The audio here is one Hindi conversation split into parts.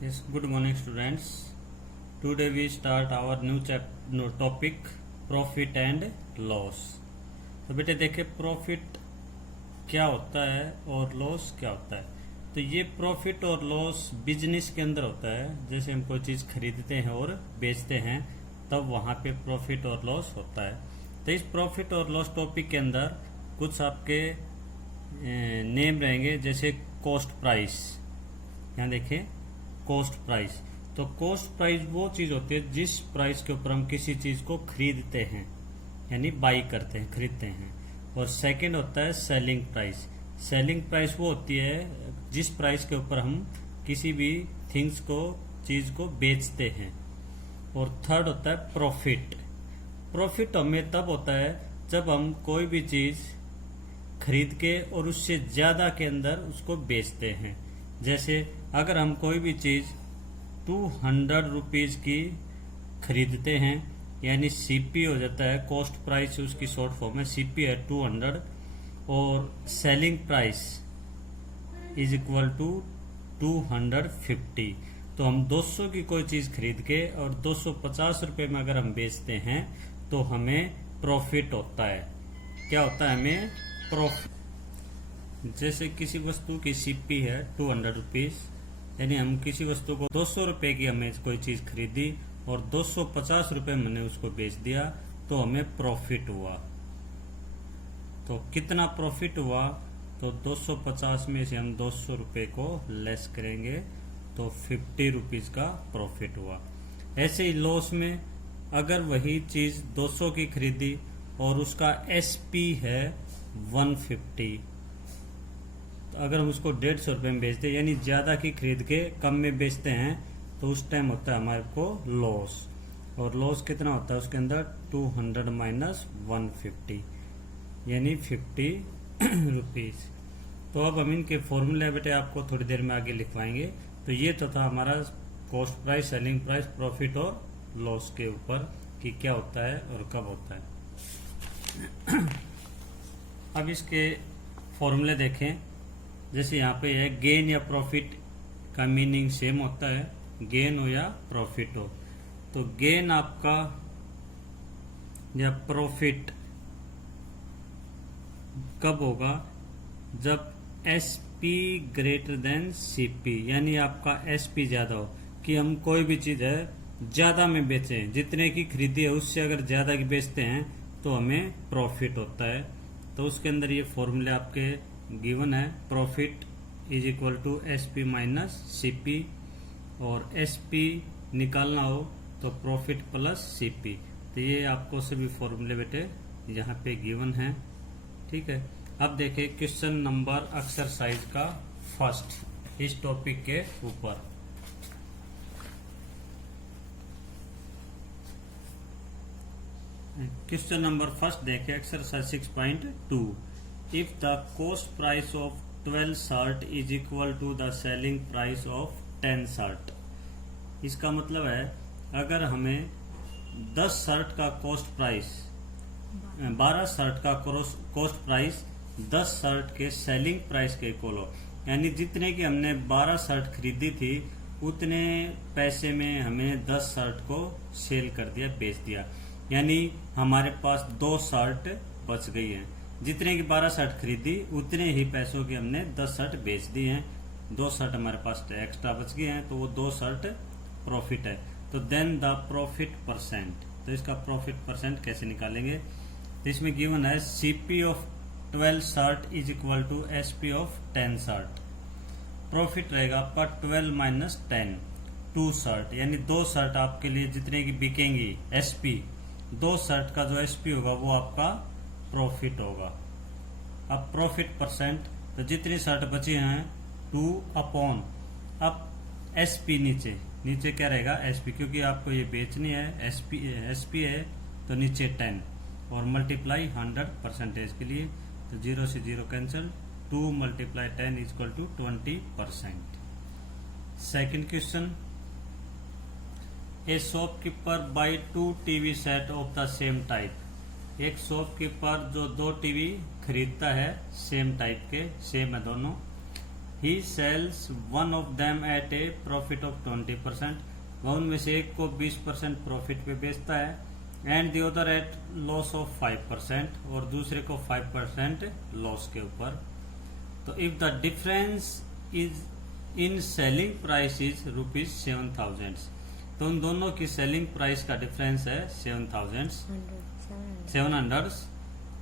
Yes, good morning, students. Today we start our new topic, profit and loss. तो बेटे देखे प्रॉफिट क्या होता है और लॉस क्या होता है। तो ये प्रॉफिट और लॉस बिजनेस के अंदर होता है। जैसे हम कोई चीज़ खरीदते हैं और बेचते हैं तब वहाँ पे प्रॉफिट और लॉस होता है। तो इस प्रॉफिट और लॉस टॉपिक के अंदर कुछ आपके नेम रहेंगे, जैसे कॉस्ट प्राइस। यहाँ देखें कॉस्ट प्राइस। तो कॉस्ट प्राइस वो चीज होती है जिस प्राइस के ऊपर हम किसी चीज को खरीदते हैं, यानी बाई करते हैं, खरीदते हैं। और सेकंड होता है सेलिंग प्राइस। सेलिंग प्राइस वो होती है जिस प्राइस के ऊपर हम किसी भी थिंग्स को, चीज को बेचते हैं। और थर्ड होता है प्रॉफिट। प्रॉफिट हमें तब होता है जब हम कोई भी चीज खरीद के और उससे ज्यादा के अंदर उसको बेचते हैं। जैसे अगर हम कोई भी चीज 200 रुपीज की खरीदते हैं, यानी सीपी हो जाता है, कॉस्ट प्राइस उसकी शॉर्ट फॉर्म है, सीपी है 200, और selling price is equal to 250। तो हम 200 की कोई चीज खरीद के और 250 रुपए में अगर हम बेचते हैं तो हमें प्रॉफिट होता है। क्या होता है हमें? प्रॉफिट। जैसे किसी वस्तु की सीपी है 200 रुपीज, यानी हम किसी वस्तु को 200 रुपए की हमें कोई चीज खरीदी और 250 रुपए मैंने उसको बेच दिया तो हमें प्रॉफिट हुआ। तो कितना प्रॉफिट हुआ? तो 250 में से हम 200 रुपए को लेस करेंगे तो 50 रुपीज का प्रॉफिट हुआ। ऐसे ही लॉस में अगर वही चीज 200 की खरीदी और उसका एसपी है 150, तो अगर हम उसको 150 रुपए में बेचते, यानी ज्यादा की खरीद के कम में बेचते हैं, तो उस टाइम होता है हमारे को लॉस। और लॉस कितना होता है उसके अंदर? 200 माइनस 150, यानी 50 रुपीज। तो अब हम इनके फॉर्मूले बेटे आपको थोड़ी देर में आगे लिखवाएंगे। तो ये तो था हमारा cost price, selling price, profit और लॉस के ऊपर कि क्या होता है और कब होता है। अब इसके फॉर्मूले देखें। जैसे यहाँ पे है गेन या प्रॉफिट का मीनिंग सेम होता है, गेन हो या प्रॉफिट हो। तो गेन आपका या प्रॉफिट कब होगा? जब एसपी ग्रेटर देन सीपी, यानी आपका एसपी ज्यादा हो, कि हम कोई भी चीज है ज्यादा में बेचें, जितने की खरीदी है उससे अगर ज्यादा की बेचते हैं तो हमें प्रॉफिट होता है। तो उसके अंदर ये फॉर्मूले आपके गिवन है, profit is equal to SP minus CP, और एसपी निकालना हो तो प्रॉफिट प्लस सीपी। तो ये आपको सभी फॉर्मूले बेटे यहाँ पे गिवन है, ठीक है। अब देखें क्वेश्चन नंबर एक्सरसाइज का फर्स्ट इस टॉपिक के ऊपर। क्वेश्चन नंबर फर्स्ट देखें, exercise 6.2। If the cost price of 12 shirt is equal to the selling price of 10 shirt, इसका मतलब है अगर हमें 10 शर्ट का कॉस्ट प्राइस, 12 शर्ट का कॉस्ट प्राइस 10 शर्ट के सेलिंग प्राइस के इक्वल हो, यानी जितने की हमने 12 शर्ट खरीदी थी उतने पैसे में हमें 10 शर्ट को सेल कर दिया, बेच दिया, यानी हमारे पास 2 शर्ट बच गई हैं। जितने की 12 शर्ट खरीदी उतने ही पैसों की हमने 10 शर्ट बेच दी हैं, 2 शर्ट हमारे पास एक्स्ट्रा बच गए हैं, तो वो 2 शर्ट प्रॉफिट है। तो देन द प्रॉफिट परसेंट, तो इसका प्रॉफिट परसेंट कैसे निकालेंगे? तो इसमें गिवन है CP of 12 shirt is equal to SP of 10 shirt. Profit रहेगा आपका 12 माइनस 10, 2 शर्ट, यानी 2 शर्ट आपके लिए जितने की बिकेंगी एसपी, 2 शर्ट का जो एसपी होगा वो आपका प्रॉफिट होगा। अब प्रॉफिट परसेंट, तो जितनी शर्ट बची हैं 2 अपॉन, अब एसपी नीचे क्या रहेगा? एसपी, क्योंकि आपको ये बेचनी है, एसपी है तो नीचे 10 और मल्टीप्लाई 100% के लिए, तो 0 से 0 cancel, 2 multiply 10 is equal to 20%। Second question, a shopkeeper buy 2 TV set of the same type. एक शॉपकीपर जो 2 टीवी खरीदता है सेम टाइप के, सेम है दोनों, he sells one of them at a profit of 20%, वह उनमें से एक को 20% प्रॉफिट पे बेचता है, and the other at loss of 5%, और दूसरे को 5% लॉस के ऊपर। तो if the difference is in selling price is ₹7,000, तो उन दोनों की सेलिंग प्राइस का डिफरेंस है 700।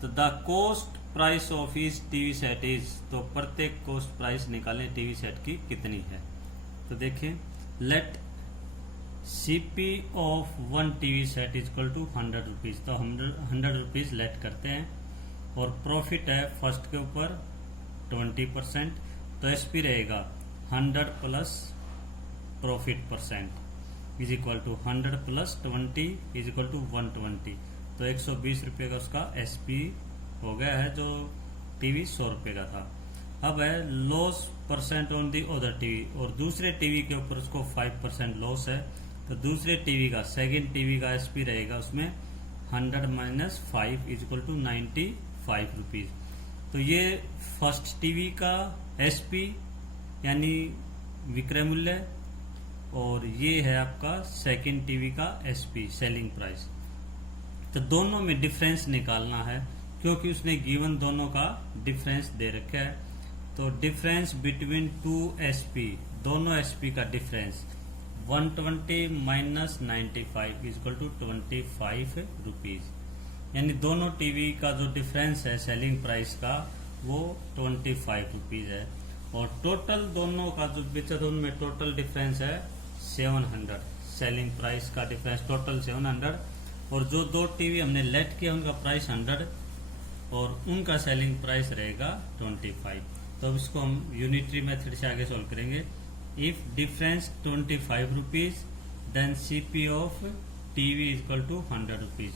तो the cost price of each TV set is, तो प्रत्येक कॉस्ट प्राइस निकालें टीवी सेट की कितनी है। तो देखिए, let CP of one TV set is equal to 100 rupees, तो 100 रुपीज लेट करते हैं, और प्रॉफिट है फर्स्ट के ऊपर 20%, तो एसपी रहेगा 100 plus profit percent is equal to 100 plus 20 is equal to 120, तो 120 रुपये का उसका एसपी हो गया है, जो टीवी 100 रुपये का था। अब है loss percent on the other TV, और दूसरे टीवी के ऊपर उसको 5% लॉस है, तो दूसरे टीवी का, सेकंड टीवी का एसपी रहेगा उसमें 100 minus 5 is equal to 95 rupees. तो ये फर्स्ट टीवी का एसपी यानी विक्रय मूल्य, और ये है आपका सेकंड टीवी का एसपी सेलिंग प्राइस। तो दोनों में डिफरेंस निकालना है, क्योंकि उसने गिवन दोनों का डिफरेंस दे रखा है। तो डिफरेंस बिटवीन टू एसपी, दोनों एसपी का difference 120 minus 95 is equal to 25 rupees, यानी दोनों टीवी का जो डिफरेंस है सेलिंग प्राइस का वो 25 रुपीज है, और टोटल दोनों का जो बेचा था उनमें टोटल डिफरेंस है 700, सेलिंग प्राइस का डिफरेंस टोटल 700, और जो दो टीवी हमने लेट किया उनका प्राइस 100 और उनका सेलिंग प्राइस रहेगा 25। तो अब इसको हम यूनिटरी मेथड से आगे सॉल्व करेंगे। If difference 25 rupees then CP of TV is equal to 100 rupees.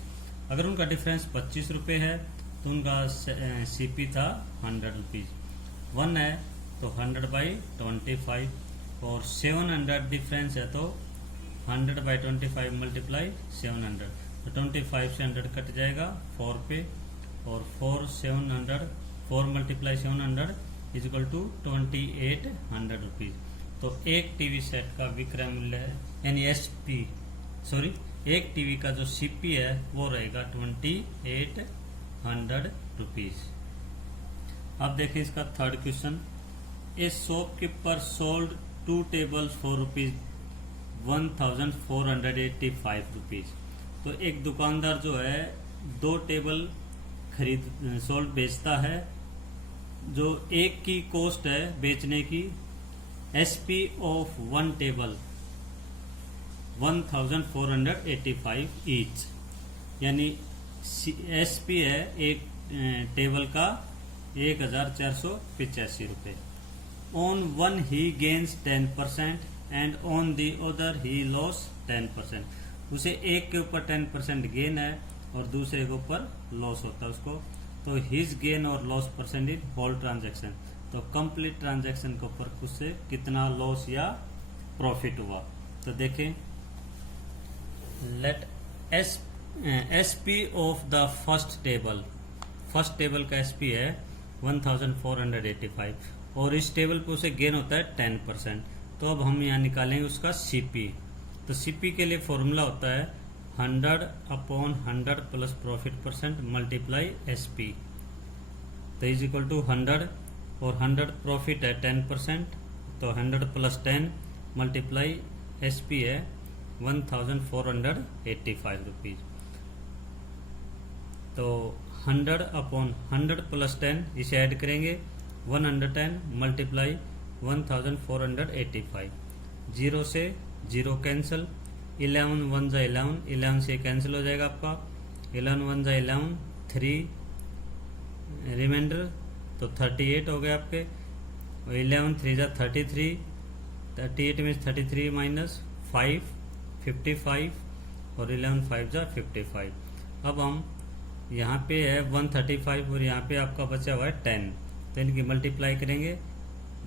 अगर उनका डिफरेंस 25 रुपये है तो उनका सीपी था 100 रुपीज, 1 है तो 100 बाई 25, और 700 डिफरेंस है तो 100 बाई 25 मल्टीप्लाई 700, तो 25 से 100 कट जाएगा 4 पे, और 4 multiply 700 is equal to 2800 rupees. तो एक टीवी सेट का विक्रय मूल्य है यानी एक टीवी का जो सीपी है वो रहेगा 2800 रुपीज। अब देखिए इसका third question. A shopkeeper sold 2 tables for rupees 1485 rupees. तो एक दुकानदार जो है 2 टेबल सोल्ड बेचता है, जो एक की कॉस्ट है बेचने की एसपी ऑफ 1 टेबल 1485 ईच, यानी एसपी है एक टेबल का 1485 रुपये। On one he gains 10% and on the other he loss 10%। उसे एक के ऊपर 10% गेन है और दूसरे के ऊपर लॉस होता है उसको। तो हिज गेन और लॉस परसेंटेज होल ट्रांजैक्शन, तो कंप्लीट ट्रांजैक्शन के ऊपर उससे कितना लॉस या प्रॉफिट हुआ। तो देखें, let SP of the first table का एसपी है 1485 और इस टेबल पे उसे गेन होता है 10%। तो अब हम यहाँ निकालेंगे उसका सीपी। तो सीपी के लिए फॉर्मूला होता है 100/100 plus profit percent multiply SP, तो इज इक्वल टू 100 और 100 प्रॉफिट है 10%, तो 100 प्लस 10 मल्टीप्लाई एसपी है 1485 रुपीज। तो 100/100 प्लस 10 इसे ऐड करेंगे 110 मल्टीप्लाई 1485, 0 से 0 कैंसिल, 11 1 जा 11 से कैंसिल हो जाएगा आपका, 11 1 जा 11, 3 रिमाइंडर तो 38 हो गए आपके, 11 3 जा 33, 38 में 33 माइनस 5 55 और 11 5 जा 55। अब हम यहाँ पे है 135 और यहाँ पे आपका बचा हुआ है 10, तो इनकी मल्टीप्लाई करेंगे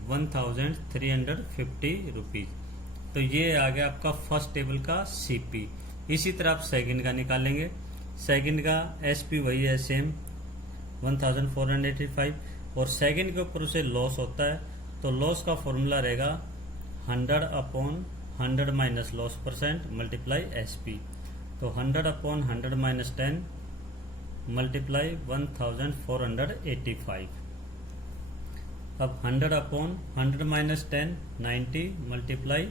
1350 रुपीज। तो ये आ गया आपका फर्स्ट टेबल का सीपी। इसी तरह आप सेकंड का निकालेंगे। सेकंड का एसपी वही है सेम 1485 और सेकंड के ऊपर उसे लॉस होता है, तो तो लॉस का फॉर्मूला रहेगा 100/100 minus loss percent multiply SP। तो 100/100 माइनस 10 मल्टीप्लाई 1485। अब 100/100 माइनस 10 90 मल्टीप्लाई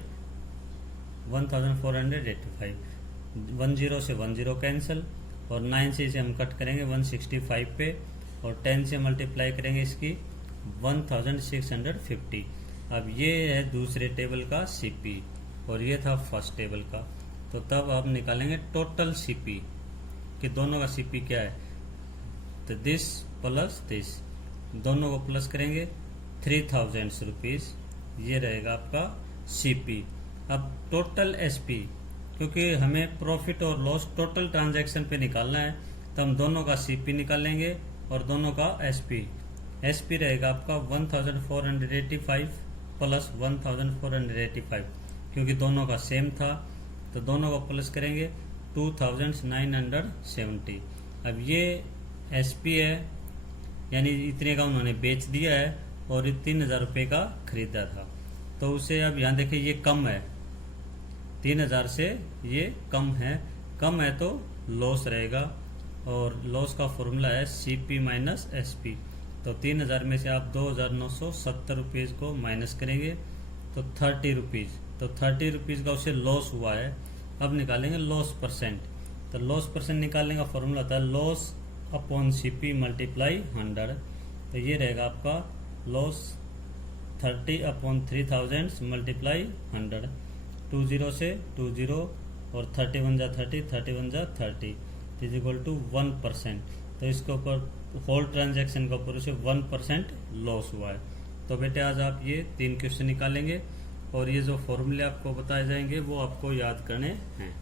1485। 10 से 10 कैंसिल और 9 से इसे हम कट करेंगे 165 पे और 10 से मल्टीप्लाई करेंगे इसकी 1650। अब ये है दूसरे टेबल का CP और ये था फर्स्ट टेबल का। तो तब आप निकालेंगे टोटल CP कि दोनों का CP क्या है। तो दिस प्लस दिस दोनों को प्लस करेंगे 3000 रुपीज, ये रहेगा आपका CP। अब टोटल SP, क्योंकि हमें प्रॉफिट और लॉस टोटल ट्रांजैक्शन पे निकालना है तो हम दोनों का CP निकालेंगे और दोनों का SP रहेगा आपका 1485 प्लस 1485, क्योंकि दोनों का सेम था तो दोनों को प्लस करेंगे 2970। अब ये SP है, यानी इतने का उन्होंने बेच दिया है और 3000 रुपये का खरीदा था। तो उसे अब यहाँ देखिए ये कम है, 3000 से ये कम है तो लॉस रहेगा और लॉस का फॉर्मूला है CP माइनस SP। तो 3000 में से आप 2970 रुपीज को माइनस करेंगे तो 30 रुपीज, तो 30 रुपीज का उसे लॉस हुआ है। अब निकालेंगे लॉस परसेंट। तो लॉस परसेंट निकालने का फॉर्मूला होता है लॉस अपॉन CP मल्टीप्लाई 100। तो ये रहेगा आपका लॉस 30/3000 मल्टीप्लाई 100। 20 से 20 और 31 जा 30, 31 जा 30 इज इक्वल टू 1%। तो इसके ऊपर होल ट्रांजैक्शन के ऊपर उसे 1% लॉस हुआ है। तो बेटे आज आप ये 3 क्वेश्चन निकालेंगे और ये जो फॉर्मूले आपको बताए जाएंगे वो आपको याद करने हैं।